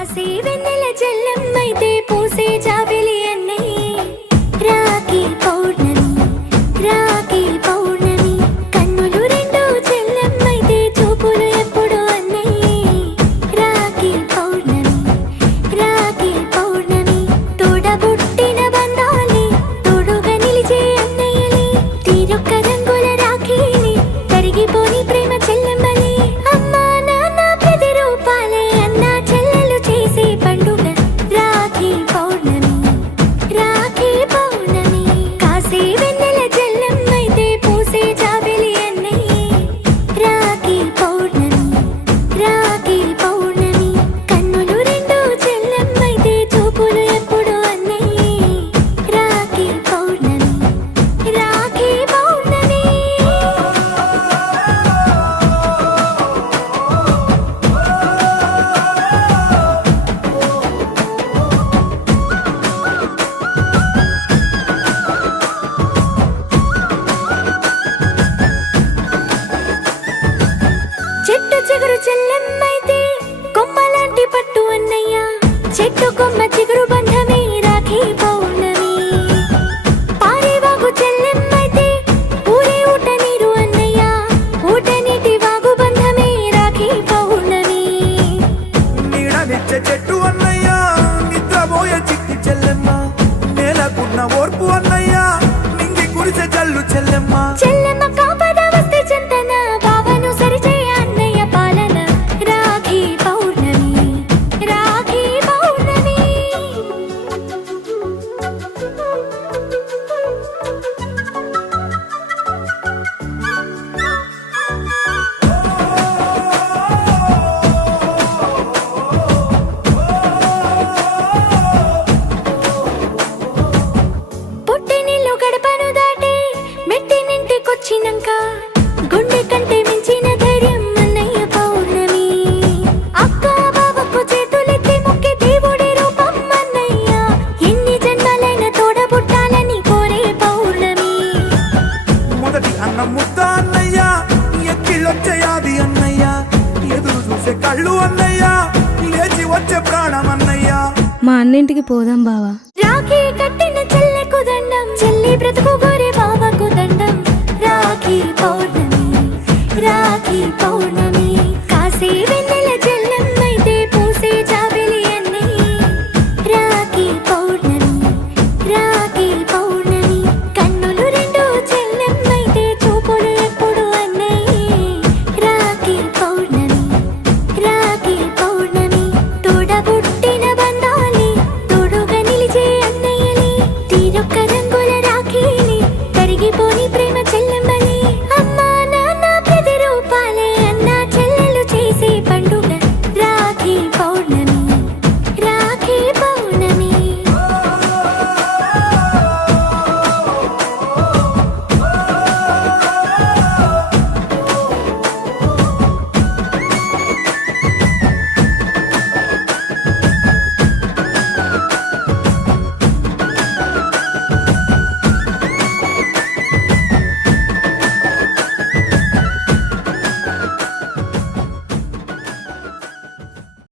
కాసే వెన్నెల చెల్లెమ్మైతే పూసే జాబిలి అన్నయ్యే రాఖీ పౌర్ణమి రాఖీ పౌర్ణమి కన్నులు రెండు చెల్లెమ్మైతే చూపులు ఎప్పుడు అన్నయ్యే రాఖీ పౌర్ణమి రాఖీ పౌర్ణమి తోడబుట్టిన బంధాలే తోడుగా నిలిచే అన్నయ్యలే తీరొక్క రంగుల రాఖీని కరిగిపోని ప్రేమ చెల్లెమ్మలే అమ్మా నాన్న ప్రతిరూపాలే అన్న చెల్లెలు చేసే పండుగ రాఖీ పౌర్ణమి రాఖీ పౌర్ణమి కాసే వెన్నెల చెల్లెమ్మైతే పూసే జాబిలి అన్నయ్యే రాఖీ పౌర్ణమి రాఖీ పౌర్ణమి కన్నులు రెండు చెల్లెమ్మైతే చూపులు ఎప్పుడు అన్నయ్యే రాఖీ పౌర్ణమి రాఖీ పౌర్ణమి చెట్టు చిగురు చెల్లెమ్మైతే కొమ్మలాంటి పట్టు అన్నయ్య చెట్టు కొమ్మ చిగురు బంధమే రాఖీ పౌర్ణమి పారేవాగు చెల్లెమ్మైతే ఊరే ఊట నీరు అన్నయ్య ఊట నీటి వాగు బంధమే రాఖీ పౌర్ణమి నీడనిచ్చే చెట్టు అన్నయ్య నిద్రపోయే చిట్టి చెల్లెమ్మ నేలకున్న ఓర్పు అన్నయ్య నింగి కురిసే జల్లు చెల్లెమ్మ చెల్లెమ్మ కాపద వస్తే చెంతన భావను సరిచేయ అన్నయ్య పాలన రాఖీ పౌర్ణమి రాఖీ పౌర్ణమి పుట్టినిల్లు గడపను దాటి మెట్టినింటికొచ్చినంక గుండె కంటే మించిన ధైర్యం అన్నయ్య పౌర్ణమి అక్క బావకు చేతులెత్తి మొక్కి దేవుడి రూపం అన్నయ్య ఎన్ని జన్మలైన తోడబుట్టాలని కోరే పౌర్ణమి మొదటి అన్నం ముద్ద అన్నయ్య ఎక్కిళ్ళొచ్చేయాది అన్నయ్య ఎదురు చూసే కళ్ళు అన్నయ్య లేచి వచ్చే ప్రాణం అన్నయ్య మా అన్నింటికి పోదాం బావా. రాఖీ కట్టిన చెల్లెకు దండం చెల్లి బ్రతుకు గోరే బావకు దండం రాఖీ పౌర్ణమి రాఖీ పౌర్ణమి కాసే